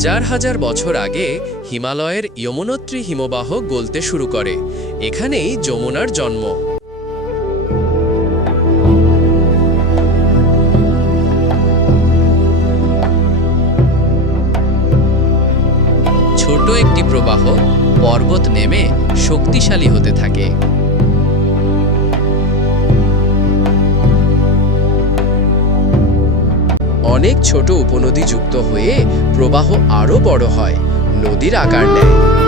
হাজার হাজার বছর আগে হিমালয়ের যমুনোত্রী হিমবাহ গলতে শুরু করে। এখানেই যমুনার জন্ম। ছোট একটি প্রবাহ পর্বত নেমে শক্তিশালী হতে থাকে। অনেক ছোট উপনদী যুক্ত হয়ে প্রবাহ আরও বড় হয় নদীর আকার নেয়।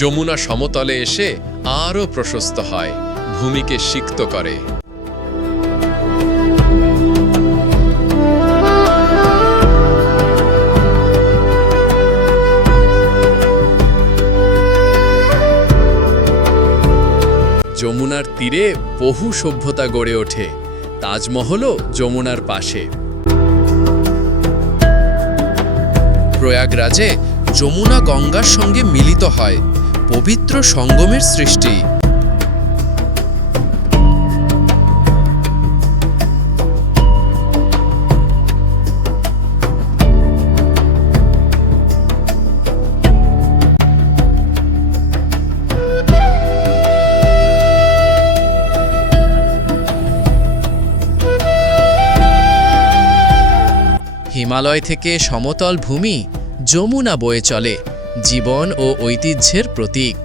যমুনা সমতলে এসে আরও প্রশস্ত হয়, ভূমিকে সিক্ত করে। যমুনার তীরে বহু সভ্যতা গড়ে ওঠে, তাজমহলও যমুনার পাশে। প্রয়াগরাজে যমুনা গঙ্গার সঙ্গে মিলিত হয় পবিত্র সঙ্গমের সৃষ্টি। হিমালয় থেকে সমতল ভূমি যমুনা বয়ে চলে। জীবন ও ঐতিহ্যের প্রতীক।